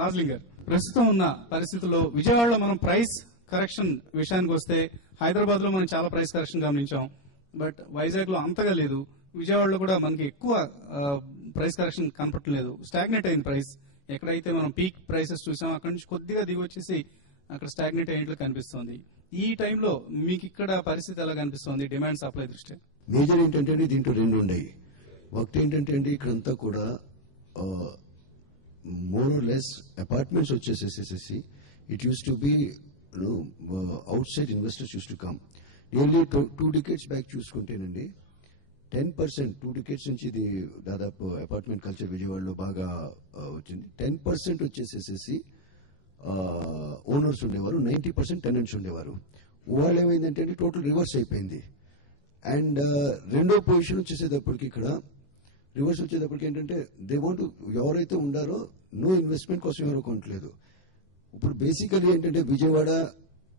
రాజ్లింగ్ గారు, ప్రస్తుతం ఉన్న పరిస్థితుల్లో విజయవాడలో మనం ప్రైస్ కరెక్షన్ విషయానికి వస్తే హైదరాబాద్ లో మనం చాలా ప్రైస్ కరెక్షన్ గమనించాం. బట్ వైజాగ్ లో అంతగా లేదు. విజయవాడలో కూడా మనకి ఎక్కువ ప్రైస్ కరెక్షన్ కనపడలేదు. స్టాగ్నేట్ అయిన ప్రైస్. ఎక్కడైతే మనం పీక్ ప్రైసెస్ చూసాం అక్కడ నుంచి కొద్దిగా దిగి వచ్చేసి అక్కడ స్టాగ్నేట్ అయినట్లు కనిపిస్తోంది. ఈ టైంలో మీకు ఇక్కడ పరిస్థితి ఎలా కనిపిస్తోంది డిమాండ్ సప్లై దృష్ట్యా? మేజర్ ఏంటంటే దీంట్లో రెండు ఉన్నాయి. ఒకటి ఏంటంటే అండి ఇక్కడంతా కూడా మోర్ ఆర్ లెస్ అపార్ట్మెంట్స్ వచ్చేసేసేసి it use to be outside investors use to come. Nearly 2 decades back చూసుకుంటేనండి 10% 2 decades నుంచి ఇది దాదాపు అపార్ట్మెంట్ కల్చర్ విజయవాడలో బాగా వచ్చింది. 10% వచ్చేసేసి ఓనర్స్ ఉండేవారు, 90% టెనెంట్స్ ఉండేవారు. వాళ్ళు ఏమైందంటే టోటల్ రివర్స్ అయిపోయింది. అండ్ రెండో పొజిషన్ వచ్చేసేటప్పటికి ఇక్కడ రివర్స్ వచ్చేటప్పటికి ఏంటంటే దే వాంట్ ఎవరైతే ఉండారో నో ఇన్వెస్ట్మెంట్ కోసం ఎవరో కొనట్లేదు. ఇప్పుడు బేసికలీ ఏంటంటే విజయవాడ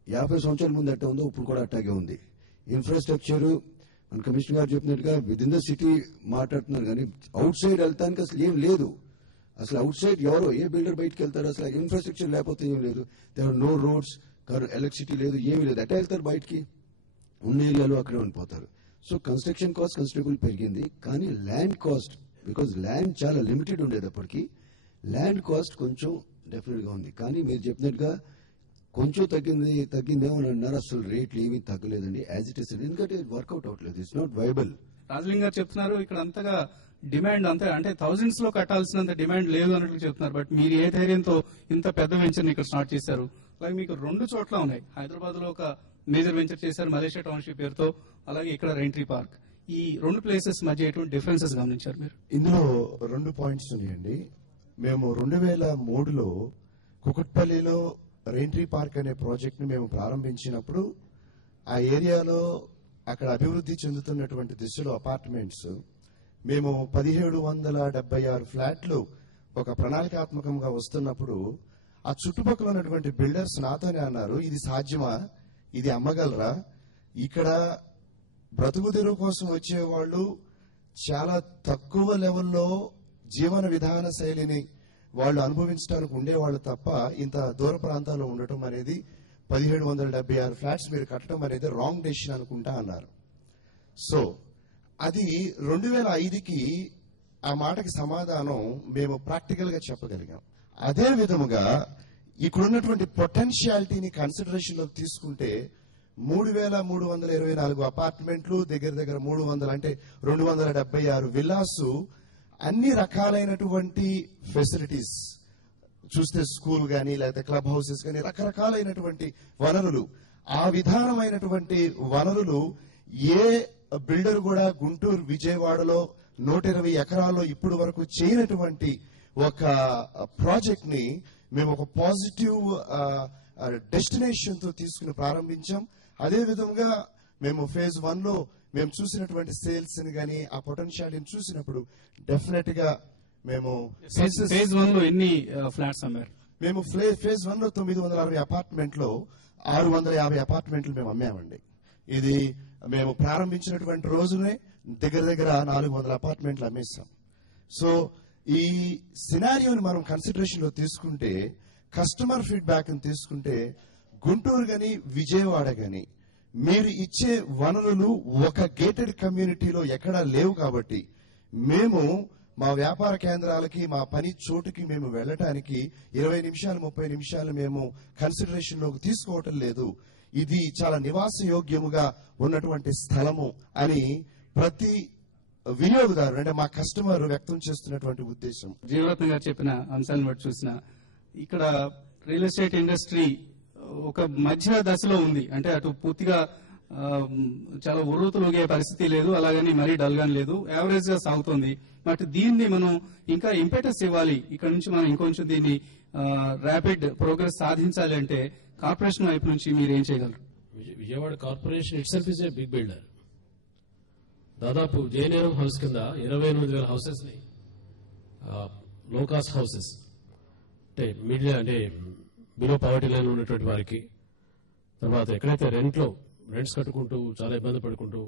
50 సంవత్సరాల ముందు అట్ట ఉందో ఇప్పుడు కూడా అట్టాగే ఉంది. ఇన్ఫ్రాస్ట్రక్చర్ మన కమిషనర్ గారు చెప్పినట్టుగా విత్ ఇన్ ద సిటీ మాట్లాడుతున్నారు కానీ అవుట్ సైడ్ వెళ్తానికి అసలు ఏం లేదు. అసలు అవుట్ సైడ్ ఎవరో ఏ బిల్డర్ బయటకు వెళ్తారు? అసలు ఇన్ఫ్రాస్ట్రక్చర్ లేకపోతే ఏం లేదు. There are no roads, electricity లేదు, ఏమీ లేదు. ఎట్లా వెళ్తారు బయటికి? ఉన్న ఏరియాలో అక్కడే ఉండిపోతారు. సో కన్స్ట్రక్షన్ కాస్ట్ కన్సిడరబుల్ పెరిగింది. కానీ ల్యాండ్ కాస్ట్, బికాజ్ ల్యాండ్ చాలా లిమిటెడ్ ఉండేటప్పటికి ల్యాండ్ కాస్ట్ కొంచెం డెఫినెట్ గా ఉంది. కానీ మీరు చెప్పినట్టుగా కొంచెం తగ్గిందేమో అన్నారు. అసలు రేట్లు ఏమీ తగ్గలేదండి, యాజ్ ఇట్ ఇస్. ఎందుకంటే వర్కౌట్ అవట్లేదు, ఇట్స్ నాట్ వైబుల్. రాజ్లింగ్ గారు చెప్తున్నారు ఇక్కడ అంతగా డిమాండ్ అంతే, అంటే థౌజండ్స్ లో కట్టాల్సినంత డిమాండ్ లేదు అన్నట్లు చెప్తున్నారు. బట్ మీరు ఏ ధైర్యంతో ఇంత పెద్ద వెంచర్ ఇక్కడ స్టార్ట్ చేశారు? అలాగే మీకు 2 చోట్ల ఉన్నాయి. హైదరాబాద్ లో ఒక మేజర్ వెంచర్ చేశారు మలేషియా టౌన్షిప్ పేరుతో, అలాగే ఇక్కడ రెయింట్రీ పార్క్. ఈ 2 ప్లేసెస్ మధ్య ఎటువంటి డిఫరెన్సెస్ గమనించారు మీరు? ఇందులో 2 పాయింట్స్ ఉన్నాయండి. మేము 2003లో కుకట్పల్లిలో రెయింట్రీ పార్క్ అనే ప్రాజెక్ట్ ని మేము ప్రారంభించినప్పుడు ఆ ఏరియాలో అక్కడ అభివృద్ధి చెందుతున్నటువంటి దిశలో అపార్ట్మెంట్స్ మేము 1776 ఫ్లాట్లు ఒక ప్రణాళికాత్మకంగా వస్తున్నప్పుడు ఆ చుట్టుపక్కల ఉన్నటువంటి బిల్డర్స్ నాతోనే అన్నారు, ఇది సాధ్యమా, ఇది అమ్మగలరా? ఇక్కడ బ్రతుకు తెరువు కోసం వచ్చేవాళ్ళు చాలా తక్కువ లెవెల్లో జీవన విధాన శైలిని వాళ్ళు అనుభవించడానికి ఉండేవాళ్ళు తప్ప ఇంత దూర ప్రాంతాల్లో ఉండటం అనేది 1776 ఫ్లాట్స్ మీరు కట్టడం అనేది రాంగ్ డెసిషన్ అనుకుంటా అన్నారు. సో అది 2005కి ఆ మాటకి సమాధానం మేము ప్రాక్టికల్ గా చెప్పగలిగాం. అదే విధముగా ఇక్కడున్నటువంటి పొటెన్షియాలిటీని కన్సిడరేషన్ లోకి తీసుకుంటే 3324 అపార్ట్మెంట్లు, దగ్గర 300 అంటే 276 విల్లాస్, అన్ని రకాలైనటువంటి ఫెసిలిటీస్ చూస్తే స్కూల్ గానీ లేకపోతే క్లబ్ హౌసెస్ గానీ రకరకాలైనటువంటి వనరులు, ఆ విధానమైనటువంటి వనరులు ఏ బిల్డర్ కూడా గుంటూరు విజయవాడలో 120 ఎకరాల్లో ఇప్పుడు వరకు చేయనటువంటి ఒక ప్రాజెక్ట్ ని మేము ఒక పాజిటివ్ డెస్టినేషన్ తో తీసుకుని ప్రారంభించాం. అదే విధంగా మేము ఫేజ్ 1 లో మేము చూసినటువంటి సేల్స్ ని గానీ ఆ పొటెన్షియాలిటీని చూసినప్పుడు డెఫినెట్ గా మేము ఫేజ్ 1 లో ఎన్ని ఫ్లాట్స్ అమ్మారు? మేము ఫేజ్ 1 లో 960 అపార్ట్మెంట్ లో 650 అపార్ట్మెంట్లు మేము అమ్మామండి. ఇది మేము ప్రారంభించినటువంటి రోజునే దగ్గర 400 అపార్ట్మెంట్లు అమ్మేస్తాం. సో ఈ సినారియోని మనం కన్సిడరేషన్ లో తీసుకుంటే, కస్టమర్ ఫీడ్బ్యాక్ ని తీసుకుంటే, గుంటూరు గాని విజయవాడ గాని మీరు ఇచ్చే వనరులు ఒక గేటెడ్ కమ్యూనిటీలో ఎక్కడా లేవు. కాబట్టి మేము మా వ్యాపార కేంద్రాలకి, మా పని చోటుకి మేము వెళ్ళటానికి 20 నిమిషాలు 30 నిమిషాలు మేము కన్సిడరేషన్ లోకి తీసుకోవటం లేదు. ఇది చాలా నివాసయోగ్యముగా ఉన్నటువంటి స్థలము అని ప్రతి వినియోగదారు అంటే మా కస్టమర్ వ్యక్తం చేస్తున్నటువంటి ఉద్దేశం. జీవరత్న గారు చెప్పిన అంశాలను బట్టి చూసిన ఇక్కడ రియల్ ఎస్టేట్ ఇండస్ట్రీ ఒక మధ్య దశలో ఉంది. అంటే అటు పూర్తిగా చాలా ఉర్రూతలుగే పరిస్థితి లేదు, అలాగని మరీ డల్ గాని లేదు, యావరేజ్ గా సాగుతోంది. బట్ దీన్ని మనం ఇంకా ఇంపెటస్ ఇవ్వాలి, ఇక్కడ నుంచి మనం ఇంకొంచెం దీన్ని ర్యాపిడ్ ప్రోగ్రెస్ సాధించాలి అంటే కార్పొరేషన్ వైపు నుంచి మీరు ఏం చేయగలరు? Vijayawada corporation itself is a big builder. దాదాపు జయనేరం హౌస్ కింద 28,000 హౌసెస్ ని లో కాస్ట్ హౌసెస్ అంటే మిడిల్ అంటే బిలో పవర్టీ లైన్ ఉన్నటువంటి వారికి, తర్వాత ఎక్కడైతే రెంట్స్ కట్టుకుంటూ చాలా ఇబ్బంది పడుకుంటూ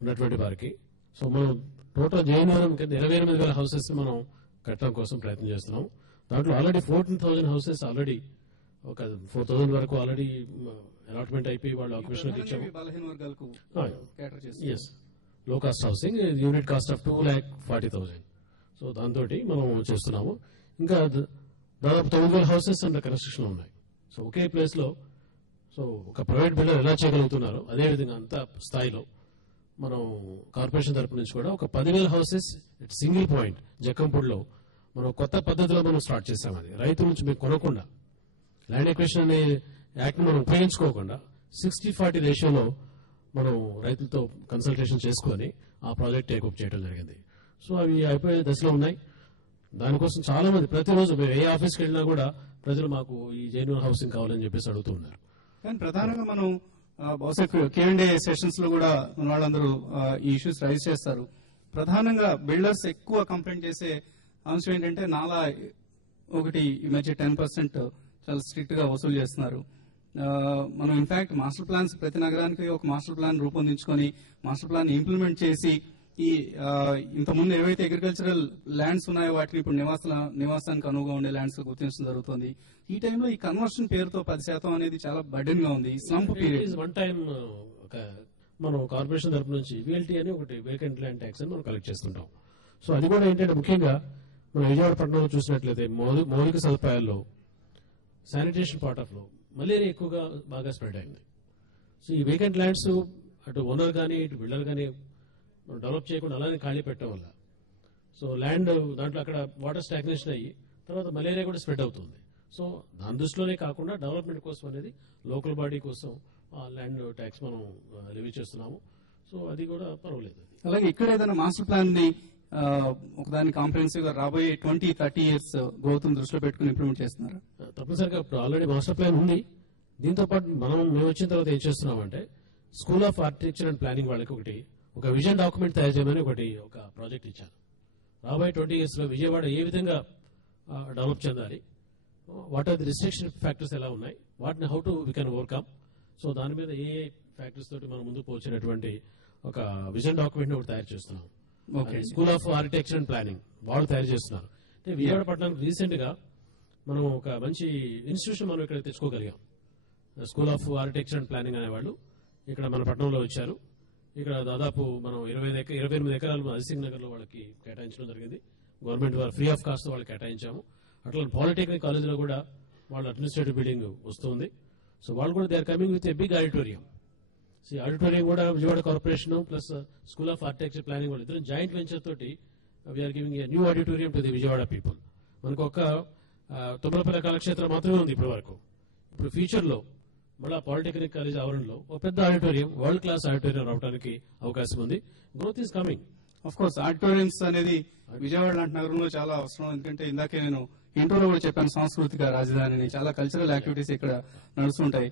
ఉన్నటువంటి వారికి, సో మనం టోటల్ జయనేరం కింద 28,000 హౌసెస్ మనం కట్టడం కోసం ప్రయత్నం చేస్తున్నాం. దాంట్లో ఆల్రెడీ 14,000 హౌసెస్ ఆల్రెడీ ఒక 4,000 వరకు ఆల్రెడీ అలాట్మెంట్ అయిపోయి వాళ్ళు ఆక్యుపేషన్ ఇచ్చాము. బలహీన వర్గాలకు cater చేస్తారు. ఎస్, లో cost housing, unit cost of 2,40,000. So దాంతో మనం చేస్తున్నాము. ఇంకా దాదాపు 9,000 హౌసెస్ అండర్ కన్స్ట్రక్షన్ ఉన్నాయి. సో ఒకే ప్లేస్ లో సో ఒక ప్రైవేట్ బిల్డర్ ఎలా చేయగలుగుతున్నారో అదేవిధంగా అంత స్థాయిలో మనం కార్పొరేషన్ తరపు నుంచి కూడా ఒక 10,000 హౌసెస్ సింగిల్ పాయింట్ జక్కంపూడిలో మనం కొత్త పద్ధతిలో మనం స్టార్ట్ చేసాం. అది రైతుల నుంచి మేము కొనకుండా, ల్యాండ్ ఎక్విజిషన్ అనే యాక్ట్ మనం ఉపయోగించుకోకుండా 60-40 రేషియోలో మనం రైతులతో కన్సల్టేషన్ చేసుకుని ఆ ప్రాజెక్ట్ టేకప్ చేయడం జరిగింది. సో అవి అయిపోయే దశలో ఉన్నాయి. దానికోసం చాలా మంది ప్రతిరోజు మేము ఏ ఆఫీస్కి వెళ్ళినా కూడా ప్రజలు మాకు ఈ జెన్యూన్ హౌసింగ్ కావాలని చెప్పేసి అడుగుతూ ఉన్నారు. కానీ ప్రధానంగా మనం బహుశా Q&A సెషన్స్ లో కూడా మన వాళ్ళందరూ ఈ ఇష్యూస్ రైజ్ చేస్తారు. ప్రధానంగా బిల్డర్స్ ఎక్కువ కంప్లైంట్ చేసే అంశం ఏంటంటే నాలా ఒకటి ఈ మధ్య 10% చాలా స్ట్రిక్ట్ గా వసూలు చేస్తున్నారు. మనం ఇన్ఫాక్ట్ మాస్టర్ ప్లాన్స్ ప్రతి నగరానికి ఒక మాస్టర్ ప్లాన్ రూపొందించుకొని మాస్టర్ ప్లాన్ ఇంప్లిమెంట్ చేసి ఈ ఇంతకుముందు ఏవైతే అగ్రికల్చరల్ ల్యాండ్స్ ఉన్నాయో వాటిని ఇప్పుడు నివాసానికి అనువుగా ఉండే ల్యాండ్స్ గుర్తించడం జరుగుతుంది. ఈ టైంలో ఈ కన్వర్షన్ పేరుతో 10% అనేది చాలా బర్డెన్ గా ఉంది. స్లంప్ పీరియడ్ వన్ టైం మనం కార్పొరేషన్ తరపు నుంచి VLT అని ఒకటి వేకెంట్ ల్యాండ్ ట్యాక్స్ అని మనం కలెక్ట్ చేస్తుంటాం. సో అది కూడా ఏంటంటే ముఖ్యంగా మనం విజయవాడ పట్టణంలో చూసినట్లయితే మౌలిక సదుపాయాల్లో శానిటేషన్ పార్ట్ ఆఫ్ లో మలేరియా ఎక్కువగా బాగా స్ప్రెడ్ అయింది. సో ఈ వేకెంట్ ల్యాండ్స్ అటు ఓనర్ కానీ ఇటు బిల్డర్ కానీ డెవలప్ చేయకుండా అలానే ఖాళీ పెట్టడం వల్ల సో ల్యాండ్ దాంట్లో అక్కడ వాటర్ స్టాగ్నేషన్ అయ్యి తర్వాత మలేరియా కూడా స్ప్రెడ్ అవుతుంది. సో దాని దృష్టిలోనే కాకుండా డెవలప్మెంట్ కోసం అనేది లోకల్ బాడీ కోసం ల్యాండ్ ట్యాక్స్ మనం రివ్యూ చేస్తున్నాము. సో అది కూడా పర్వాలేదు. అలాగే ఇక్కడ ఏదైనా మాస్టర్ ప్లాన్ ని ఒకదాని కాంప్రహెన్సివ్ గా రాబోయే 20-30 years గ్రోత్ దృష్టిలో పెట్టుకుని ఇంప్లిమెంట్ చేస్తున్నారు. తప్పనిసరిగా ఇప్పుడు ఆల్రెడీ మాస్టర్ ప్లాన్ ఉంది. దీంతో పాటు మేము వచ్చిన తర్వాత ఏం చేస్తున్నామంటే school of architecture and planning వాళ్ళకి ఒక విజన్ డాక్యుమెంట్ తయారు చేయమని ఒక ప్రాజెక్ట్ ఇచ్చాను. రాబోయే 20 years లో విజయవాడ ఏ విధంగా డెవలప్ చెందాలి, what are the restriction factors ఎలా ఉన్నాయి, వాటిని how to we can overcome. So దాని మీద ఏ ఫ్యాక్టర్స్ తోటి మనం ముందుకు పోచినటువంటి ఒక విజన్ డాక్యుమెంట్ ఒకటి తయారు చేస్తున్నాం. School of architecture and planning వాళ్ళు తయారు చేస్తున్నారు. అంటే విజయవాడ పట్టణానికి రీసెంట్ గా మనం ఒక మంచి ఇన్స్టిట్యూషన్ మనం ఇక్కడ తెచ్చుకోగలిగాం. School of architecture and planning అనేవాళ్ళు ఇక్కడ మన పట్టణంలో వచ్చారు. ఇక్కడ దాదాపు మనం 28 ఎకరాలు అజిసింగ్ నగర్ లో వాళ్ళకి కేటాయించడం జరిగింది. గవర్నమెంట్ వారు ఫ్రీ ఆఫ్ కాస్ట్ వాళ్ళకి కేటాయించాము. అట్లా పాలిటెక్నిక్ కాలేజ్ లో కూడా వాళ్ళ అడ్మినిస్ట్రేటివ్ బిల్డింగ్ వస్తుంది. సో వాళ్ళు కూడా they are coming with a big auditorium. Auditorium కూడా Vijayawada corporation plus school of architecture planning వాళ్ళు ఇద్దరు జాయింట్ వెంచర్ తోటి we're giving a new auditorium to the Vijayawada people. మనకు ఒక తుమ్మలపల్లి కళాక్షేత్రం మాత్రమే ఉంది ఇప్పటి వరకు. ఇప్పుడు ఫ్యూచర్ లో మళ్ళా పాలిటెక్నిక్ కాలేజ్ ఆవరణలో ఒక పెద్ద ఆడిటోరియం, వరల్డ్ క్లాస్ ఆడిటోరియం రావడానికి అవకాశం ఉంది. Growth is coming. Of course auditoriums అనేది విజయవాడ లాంటి నగరంలో చాలా అవసరం. ఎందుకంటే ఇందాకే నేను ఇంట్రోలో కూడా చెప్పాను, సాంస్కృతిక రాజధాని, చాలా కల్చరల్ యాక్టివిటీస్ ఇక్కడ నడుస్తుంటాయి.